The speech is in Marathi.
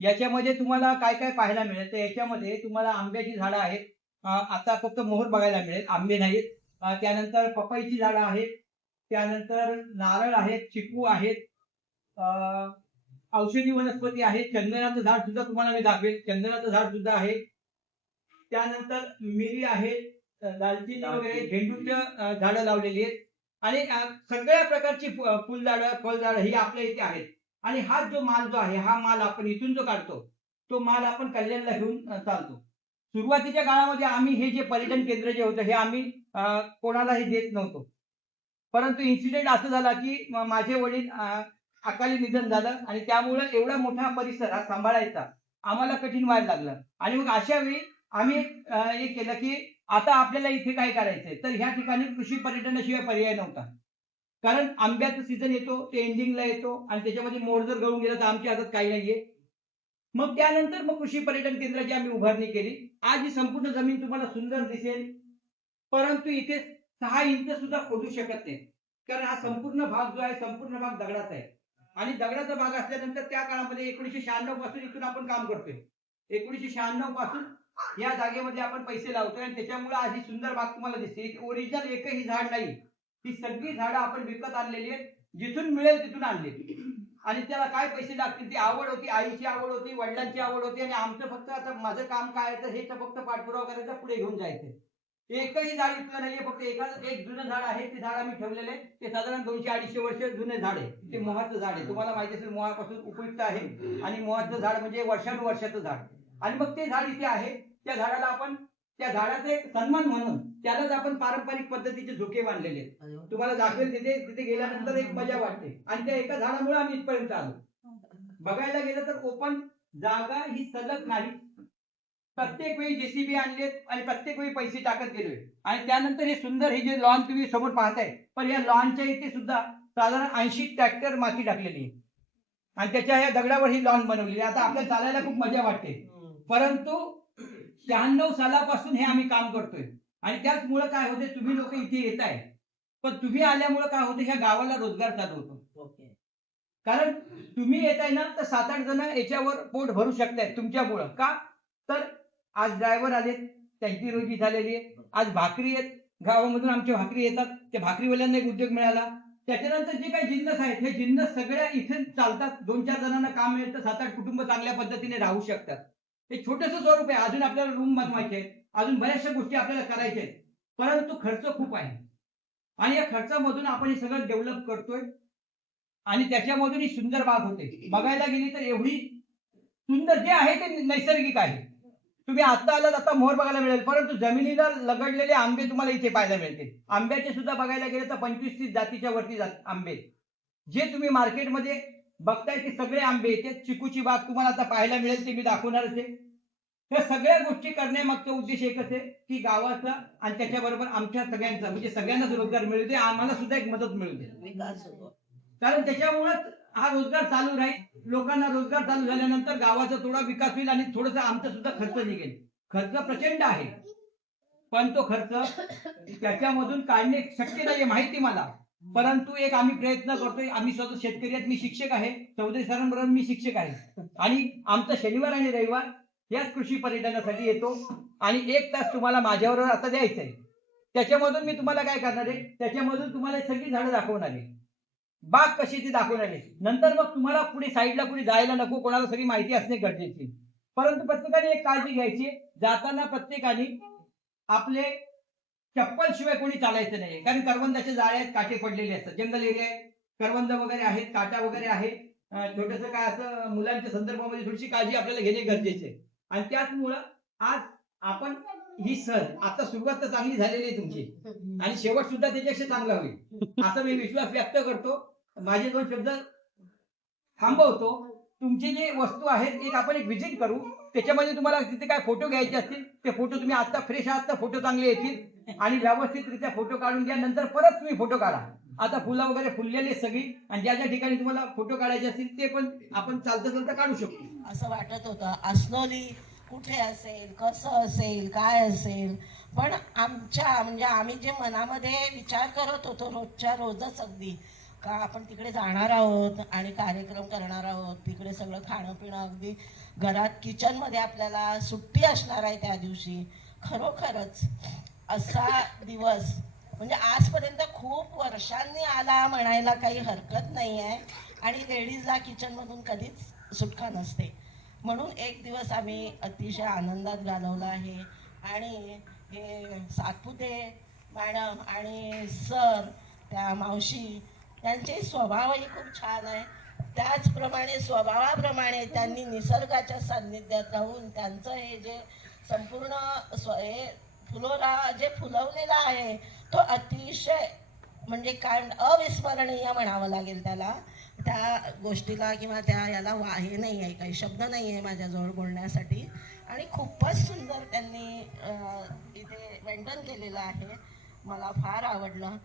याच्यामध्ये तुम्हाला काय काय पाहायला मिळेल तर याच्यामध्ये तुम्हाला आंब्याची झाडं आहेत. आता फक्त मोहर बघायला मिळेल, आंबे नाहीत. त्यानंतर पपईची झाडं आहेत. त्यानंतर नारळ आहेत, चिकू आहेत. अ, औषधी वनस्पती आहेत. चंदनाचं झाड सुद्धा तुम्हाला मी दाखवेल. चंदनाचं झाड सुद्धा आहे. त्यानंतर मिरी आहे, दालचिनी वगैरे झेंडूच्या झाडं लावलेली आहेत आणि सगळ्या प्रकारची फुलझाडं, फळझाडं ही आपल्या इथे आहेत. आणि हा जो माल जो आहे, हा माल आपण इथून जो काढतो, तो माल आपण कल्याणला घेऊन चालतो. सुरुवातीच्या काळामध्ये आम्ही हे जे पर्यटन केंद्र जे होतं, हे आम्ही कोणालाही देत नव्हतो. परंतु इन्सिडेंट असं झाला, की माझे वडील अकाली निधन झालं आणि त्यामुळे एवढा मोठा परिसर हा सांभाळायचा आम्हाला कठीण व्हायला लागलं. आणि मग अशा वेळी आम्ही हे केलं, की आता आपल्याला इथे काय करायचंय, तर ह्या ठिकाणी कृषी पर्यटनाशिवाय पर्याय नव्हता. कारण आंब्याचा सीझन येतो, ते एंडिंगला येतो आणि त्याच्यामध्ये मोड जर गळून गेलं तर आमच्या हातात काही नाहीये. मग त्यानंतर मग कृषी पर्यटन केंद्राची आम्ही उभारणी केली. आज ही संपूर्ण जमीन तुम्हाला सुंदर दिसेल, परंतु इथे 6 इंच सुद्धा खोदू शकत नाही. कारण हा संपूर्ण भाग जो आहे, संपूर्ण भाग दगडाचा आहे. आणि दगडाचा भाग असल्यानंतर त्या काळामध्ये 1996 पासून इथून आपण काम करतोय. 1996 पासून या जागेमध्ये आपण पैसे लावतोय आणि त्याच्यामुळे आज ही सुंदर बाग तुम्हाला दिसते. ओरिजिनल एकही झाड नाही. ही सगळी झाडं आपण विकत आणलेली आहेत. जिथून मिळेल तिथून आणली. आणि त्याला काय पैसे लागतील ती आवड होती, आईची आवड होती, वडिलांची आवड होती आणि आमचं फक्त आता माझं काम काय आहे तर हेच फक्त पाठपुरावा करायचा, पुढे घेऊन जायचं. एकही झाड इथलं नाहीये, फक्त एक जुनं झाड आहे, ते झाड आम्ही ठेवलेलं आहे. ते साधारण 200-250 वर्ष जुने झाड आहे. ते मोहाचं झाड आहे. तुम्हाला माहिती असेल मोहापासून उपयुक्त आहे आणि मोहाचं झाड म्हणजे वर्षानुवर्षाचं झाड. आणि मग ते झाड इथे आहे. त्या झाडाला आपण त्या झाडाचा एक सन्मान म्हणून त्यालाच आपण पारंपरिक पद्धतीचे झोके बांधलेले आहेत. तुम्हाला दाखवेल तिथे तिथे गेल्यानंतर एक मजा वाटते आणि त्या एका झाडामुळे आम्ही इथपर्यंत आलो. बघायला गेलं तर ओपन जागा ही सलग नाही. प्रत्येक वेळी जेसीबी आणलेत आणि प्रत्येक वेळी पैसे टाकत गेलोय आणि त्यानंतर हे सुंदर हे जे लॉन तुम्ही समोर पाहताय, पण या लॉनच्या इथे सुद्धा साधारण 80 ट्रॅक्टर माती टाकलेली आहे आणि त्याच्या या दगडावर ही लॉन बनवलेली आहे. आता आपल्याला चालायला खूप मजा वाटते, परंतु 96 सालापासून हे आम्ही काम करतोय आणि त्याचमुळे काय होते, तुम्ही लोक इथे येताय, पण तुम्ही आल्यामुळे काय होतं, ह्या गावाला रोजगार चालू होतो. कारण तुम्ही येताय ना, तर 7-8 जण याच्यावर पोट भरू शकतायत तुमच्यामुळं. का? तर आज ड्रायव्हर आलेत, त्यांची रोजी झालेली आहे. आज भाकरी आहेत, गावामधून आमच्या भाकरी येतात, त्या भाकरीवाल्यांना एक उद्योग मिळाला. त्याच्यानंतर जे काही जिन्नस आहेत, हे जिन्नस सगळ्या इथे चालतात. 2-4 जणांना काम मिळतं, 7-8 कुटुंब चांगल्या पद्धतीने राहू शकतात. हे छोटंसं स्वरूप आहे. अजून आपल्याला रूम बनवायचे आहेत, अजून बऱ्याचशा गोष्टी आपल्याला करायच्या आहेत, परंतु खर्च खूप आहे आणि या खर्चामधून आपण हे सगळं डेव्हलप करतोय आणि त्याच्यामधून ही सुंदर बाग होते. बघायला गेली तर एवढी सुंदर जे आहे ते नैसर्गिक आहे. तुम्ही आता आलात, आता मोहर बघायला मिळेल, परंतु जमिनीला लगडलेले आंबे तुम्हाला इथे पाहायला मिळतील. आंब्याचे सुद्धा बघायला गेले तर 25-30 जातीच्या वरती आंबे, जे तुम्ही मार्केटमध्ये बघताय ते सगळे आंबे. ते चिकूची बाग तुम्हाला आता पाहायला मिळेल, ते मी दाखवणारच आहे. या सगळ्या गोष्टी करण्यामागचा उद्देश एकच आहे, की गावाचा आणि त्याच्याबरोबर आमच्या सगळ्यांचा म्हणजे सगळ्यांनाच रोजगार मिळू दे, आम्हाला सुद्धा एक मदत मिळू दे. विकास होतो. कारण त्याच्यामुळेच हा रोजगार चालू राहील. लोकांना रोजगार चालू झाल्यानंतर गावाचा थोडा विकास होईल आणि थोडंसं आमचा सुद्धा खर्च निघेल. खर्च प्रचंड आहे, पण तो खर्च त्याच्यामधून काढणे शक्य नाहीये, माहिती मला. परंतु एक आम्ही प्रयत्न करतोय. आम्ही स्वतः शेतकरी आहेत, मी शिक्षक आहे. चौधरी सरांबरोबर मी शिक्षक आहे आणि आमचा शनिवार आणि रविवार याच कृषी पर्यटनासाठी येतो आणि 1 तास तुम्हाला माझ्याबरोबर आता द्यायचं आहे. त्याच्यामधून मी तुम्हाला काय करणार आहे, त्याच्यामधून तुम्हाला सगळी झाडं दाखवणार आहे. बाग कशी ती दाखवणार आहे. नंतर मग तुम्हाला पुढे साईडला कुणी जायला नको, कोणाला सगळी माहिती असणे गरजेची. परंतु प्रत्येकाने एक काळजी घ्यायची, जाताना प्रत्येकाने आपले चप्पल शिवाय कोणी चालायचं नाही. कारण करवंदाच्या जाळ्या आहेत, काटे पडलेले असतात. जंगल एरिया आहे, करवंद वगैरे आहेत, काटा वगैरे आहे. छोटंसं काय असं मुलांच्या संदर्भामध्ये थोडीशी काळजी आपल्याला घेणे गरजेचे आहे. आणि त्याचमुळं आज आपण ही सहल आता सुरुवात तर चांगली झालेली आहे तुमची आणि शेवट सुद्धा त्याच्यापेक्षा चांगला होईल असं मी विश्वास व्यक्त करतो. माझे 2 शब्द थांबवतो. तुमची जी वस्तू आहेत, आपण एक व्हिजिट करू. त्याच्यामध्ये तुम्हाला तिथे काय फोटो घ्यायचे असतील, ते फोटो तुम्ही आता फ्रेश आहात तर फोटो चांगले येतील आणि व्यवस्थितरित्या फोटो काढून घ्या. नंतर परत तुम्ही फोटो काढा. आता फुलं वगैरे फुललेली सगळी आणि ज्या ज्या ठिकाणी तुम्हाला फोटो काढायचे असतील ते पण आपण चालता चालता काढू शकतो. असं वाटत होतं अस्लोली कुठे असेल, कसं असेल, काय असेल, पण आमच्या म्हणजे आम्ही जे मनामध्ये विचार करत होतो रोजच्या रोजच अगदी का आपण तिकडे जाणार आहोत आणि कार्यक्रम करणार आहोत, तिकडे सगळं खाणं पिणं अगदी घरात किचनमध्ये आपल्याला सुट्टी असणार आहे त्या दिवशी. खरोखरच असा दिवस म्हणजे आजपर्यंत खूप वर्षांनी आला म्हणायला काही हरकत नाही आहे. आणि लेडीजला किचनमधून कधीच सुटका नसते. म्हणून एक दिवस आम्ही अतिशय आनंदात घालवला आहे. आणि हे सातपुते मॅडम आणि सर, त्या मावशी, त्यांचे स्वभावही खूप छान आहे. त्याचप्रमाणे स्वभावाप्रमाणे त्यांनी निसर्गाच्या सान्निध्यात राहून त्यांचं हे जे संपूर्ण हे फुलोरा जे फुलवलेला आहे तो अतिशय म्हणजे काय अविस्मरणीय म्हणावं लागेल त्याला. त्या गोष्टीला किंवा त्या याला हे नाही आहे, काही शब्द नाही आहे माझ्याजवळ बोलण्यासाठी. आणि खूपच सुंदर त्यांनी इथे मेंटेन केलेलं आहे. मला फार आवडलं.